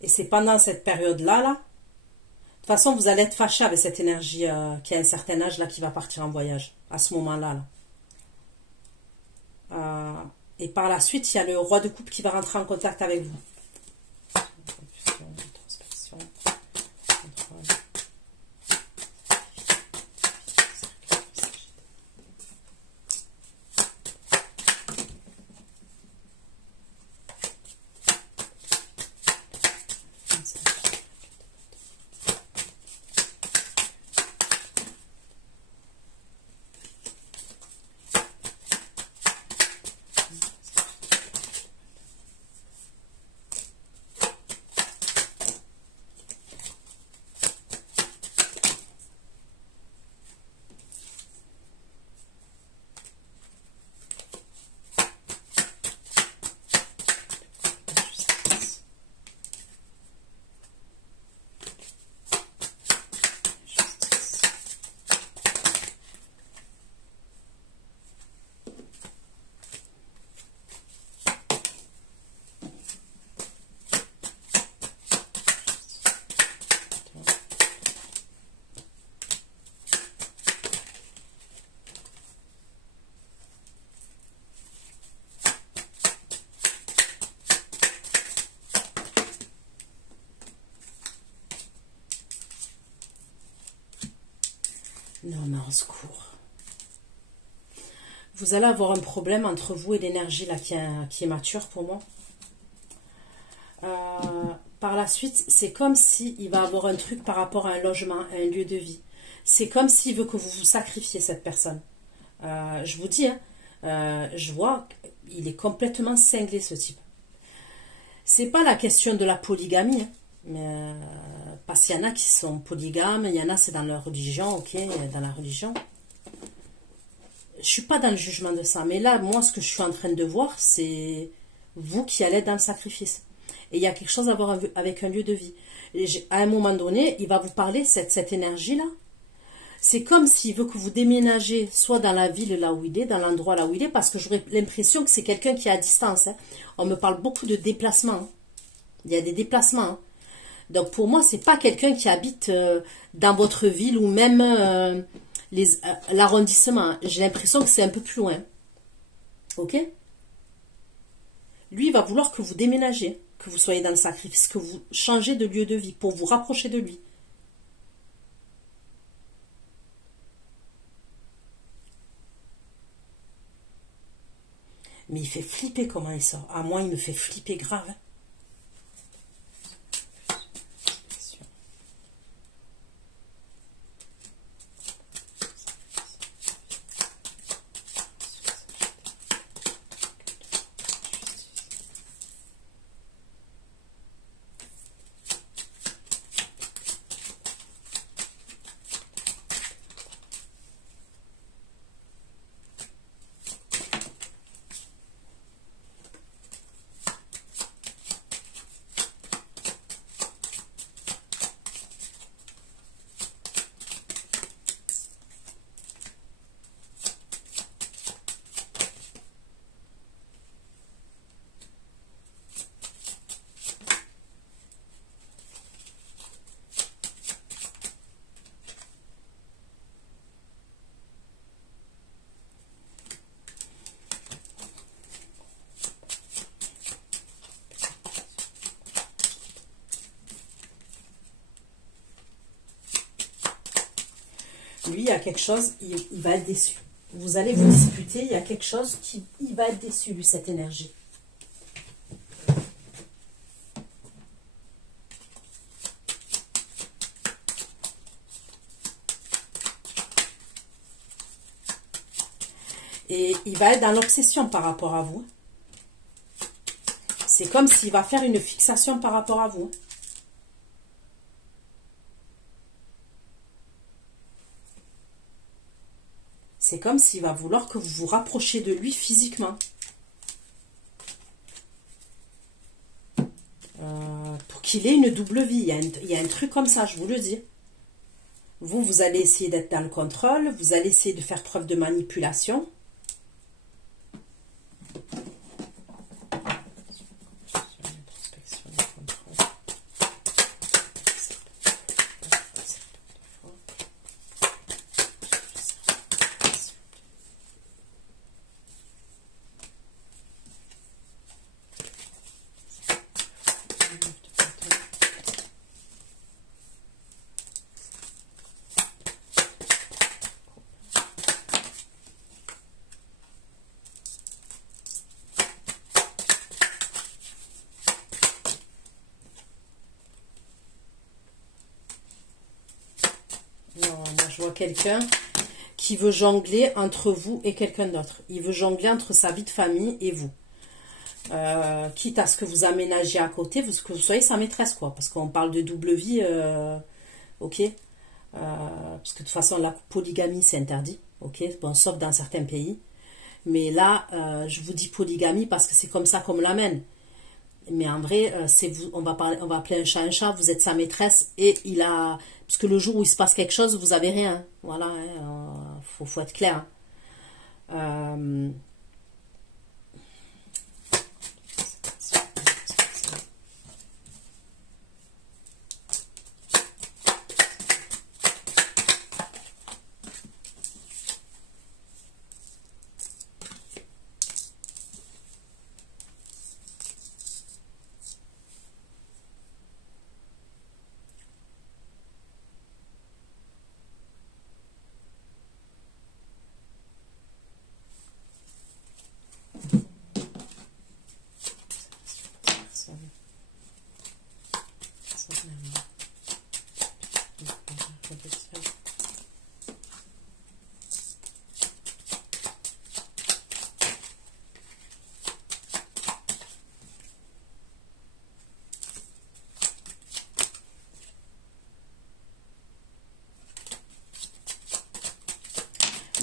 Et c'est pendant cette période-là, là, de toute façon, vous allez être fâché avec cette énergie qui a un certain âge, là, qui va partir en voyage, à ce moment-là. Là. Et par la suite, il y a le roi de coupe qui va rentrer en contact avec vous. au secours. Vous allez avoir un problème entre vous et l'énergie là qui est mature pour moi. Par la suite, c'est comme s'il va avoir un truc par rapport à un logement, à un lieu de vie. C'est comme s'il veut que vous vous sacrifiez cette personne. Je vous dis, hein, je vois, il est complètement cinglé ce type. C'est pas la question de la polygamie, hein, mais, parce qu'il y en a qui sont polygames, il y en a c'est dans leur religion, ok, dans la religion. Je suis pas dans le jugement de ça, mais là, moi, ce que je suis en train de voir, c'est vous qui allez dans le sacrifice. Et il y a quelque chose à voir avec un lieu de vie. À un moment donné, il va vous parler, cette énergie-là. C'est comme s'il veut que vous déménagez, soit dans la ville là où il est, dans l'endroit là où il est, parce que j'aurais l'impression que c'est quelqu'un qui est à distance. Hein. On me parle beaucoup de déplacements. Hein. Il y a des déplacements. Hein. Donc pour moi, c'est pas quelqu'un qui habite dans votre ville ou même l'arrondissement. J'ai l'impression que c'est un peu plus loin. Ok? Lui, il va vouloir que vous déménagez, que vous soyez dans le sacrifice, que vous changez de lieu de vie pour vous rapprocher de lui. Mais il fait flipper comment il sort. À moi, il me fait flipper grave. Hein. Lui, il y a quelque chose, il va être déçu. Vous allez vous disputer, il y a quelque chose qui il va être déçu, lui, cette énergie. Et il va être dans l'obsession par rapport à vous. C'est comme s'il va faire une fixation par rapport à vous. C'est comme s'il va vouloir que vous vous rapprochiez de lui physiquement. Pour qu'il ait une double vie. Il y a un truc comme ça, je vous le dis. Vous allez essayer d'être dans le contrôle. Vous allez essayer de faire preuve de manipulation. Non, moi je vois quelqu'un qui veut jongler entre vous et quelqu'un d'autre. Il veut jongler entre sa vie de famille et vous. Quitte à ce que vous aménagiez à côté, que vous soyez sa maîtresse, quoi. Parce qu'on parle de double vie, ok. Parce que de toute façon, la polygamie, c'est interdit, ok. Bon, sauf dans certains pays. Mais là, je vous dis polygamie parce que c'est comme ça qu'on me l'amène. Mais en vrai, c'est vous, on va appeler un chat, vous êtes sa maîtresse et il a... Parce que le jour où il se passe quelque chose, vous avez rien. Voilà, hein, faut être clair. Hein.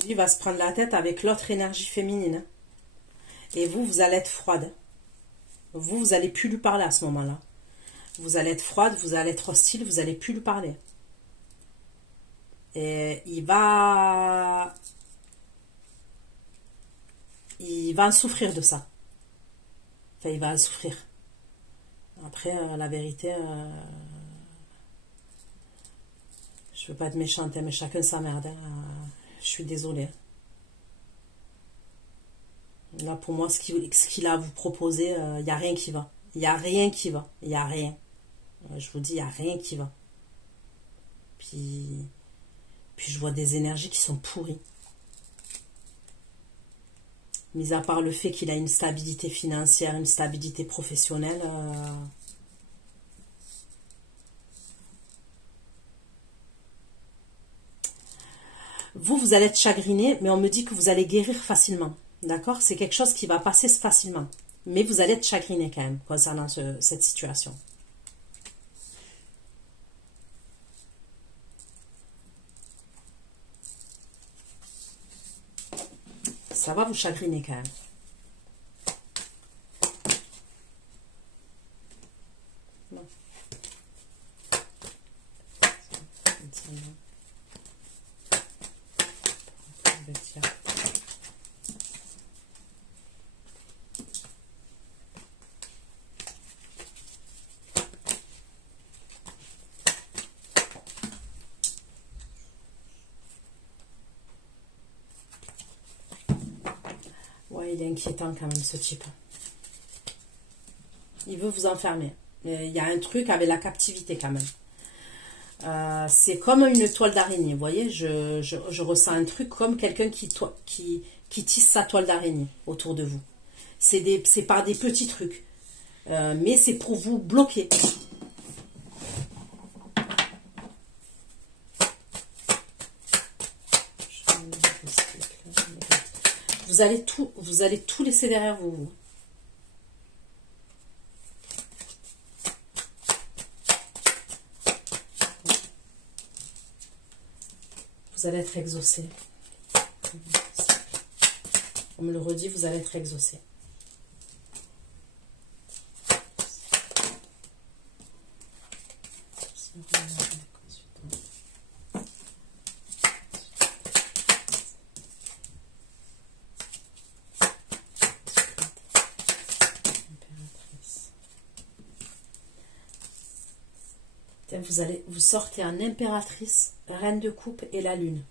lui va se prendre la tête avec l'autre énergie féminine. Et vous, vous allez être froide. Vous allez plus lui parler à ce moment-là. Vous allez être froide, vous allez être hostile, vous allez plus lui parler. Et il va en souffrir de ça. Enfin, il va en souffrir. Après, la vérité, je veux pas être méchante, hein, mais chacun sa merde. Hein. Je suis désolée. Là, pour moi, ce qu'il a à vous proposer, il n'y a rien qui va. Il n'y a rien qui va. Il n'y a rien. Je vous dis, il n'y a rien qui va. Puis je vois des énergies qui sont pourries. Mis à part le fait qu'il a une stabilité financière, une stabilité professionnelle. Vous allez être chagriné, mais on me dit que vous allez guérir facilement. D'accord? C'est quelque chose qui va passer facilement. Mais vous allez être chagriné quand même concernant cette situation. Ça va vous chagriner quand même. Non. Ouais, il est inquiétant quand même ce type. Il veut vous enfermer. Il y a un truc avec la captivité quand même. C'est comme une toile d'araignée, vous voyez, je ressens un truc comme quelqu'un qui tisse sa toile d'araignée autour de vous. C'est par des petits trucs, mais c'est pour vous bloquer. Vous allez tout laisser derrière vous. Vous allez être exaucé. On me le redit, vous allez être exaucé. Vous sortez en impératrice, reine de coupe et la lune.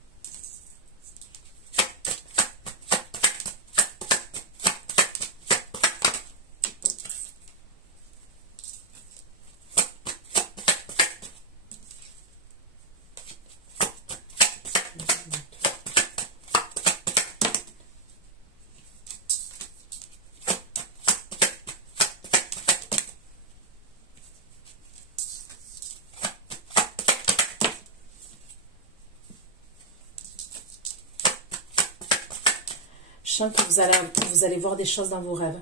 Je sens que vous allez voir des choses dans vos rêves.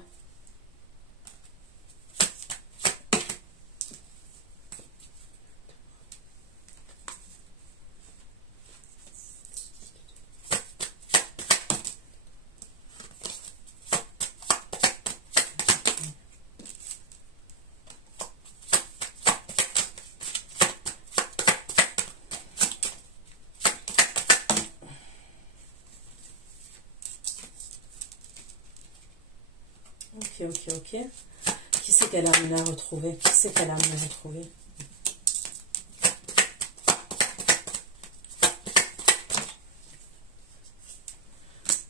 Ok. Qui c'est qu'elle a amené à retrouver? Qui c'est qu'elle a amené à retrouver?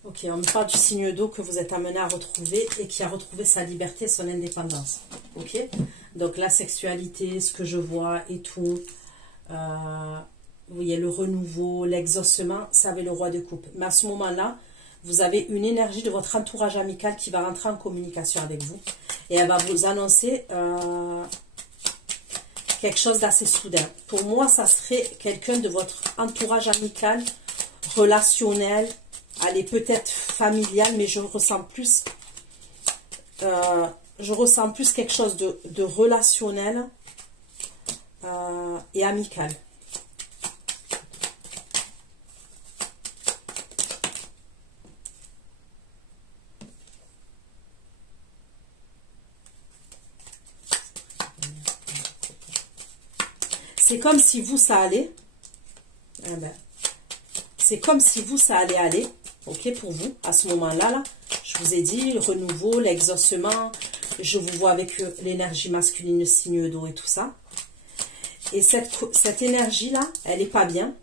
Ok, on me parle du signe d'eau que vous êtes amené à retrouver et qui a retrouvé sa liberté et son indépendance. Ok? Donc la sexualité, ce que je vois et tout. Vous voyez, le renouveau, l'exaucement, ça avait le roi de coupe. Mais à ce moment-là, vous avez une énergie de votre entourage amical qui va rentrer en communication avec vous. Et elle va vous annoncer quelque chose d'assez soudain. Pour moi, ça serait quelqu'un de votre entourage amical, relationnel, allez, peut-être familial, mais je ressens plus quelque chose de relationnel et amical. c'est comme si vous, ça allait. Eh ben, c'est comme si vous, ça allait aller. Ok, pour vous, à ce moment-là, là, je vous ai dit, le renouveau, l'exaucement, je vous vois avec l'énergie masculine, le signe d'eau et tout ça. Et cette énergie-là, elle n'est pas bien.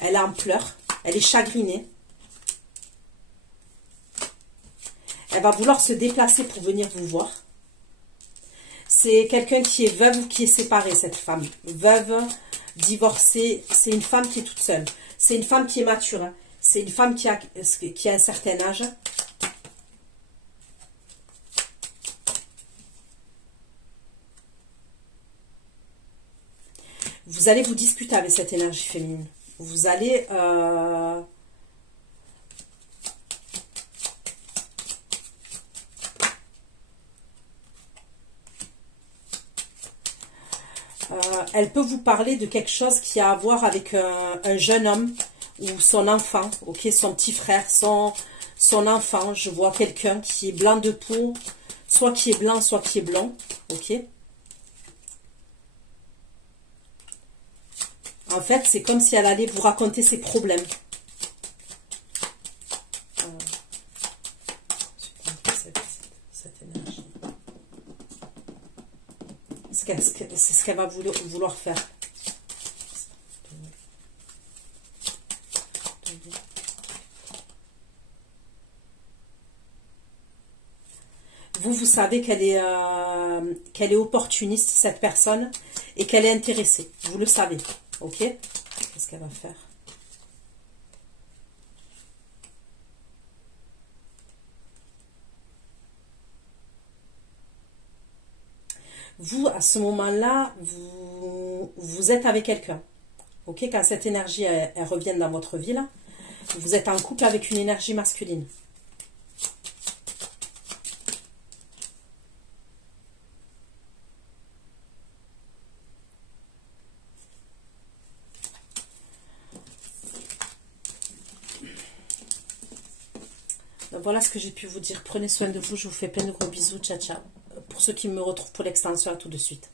Elle est en pleurs, elle est chagrinée. Elle va vouloir se déplacer pour venir vous voir. C'est quelqu'un qui est veuve ou qui est séparé, cette femme. Veuve, divorcée, c'est une femme qui est toute seule. C'est une femme qui est mature. Hein. C'est une femme qui a un certain âge. Vous allez vous disputer avec cette énergie féminine. Vous allez... elle peut vous parler de quelque chose qui a à voir avec un jeune homme ou son enfant, ok, son petit frère, son enfant. Je vois quelqu'un qui est blanc de peau, soit qui est blanc, soit qui est blond, ok. En fait, c'est comme si elle allait vous raconter ses problèmes. Cette énergie. C'est ce qu'elle va vouloir faire. Vous savez qu'elle est opportuniste, cette personne, et qu'elle est intéressée. Vous le savez. Ok? Qu'est-ce qu'elle va faire? Vous, à ce moment-là, vous êtes avec quelqu'un. Ok? Quand cette énergie, elle revient dans votre vie, là, vous êtes en couple avec une énergie masculine. Donc voilà ce que j'ai pu vous dire. Prenez soin de vous. Je vous fais plein de gros bisous. Ciao, ciao. Pour ceux qui me retrouvent pour l'extension, à tout de suite.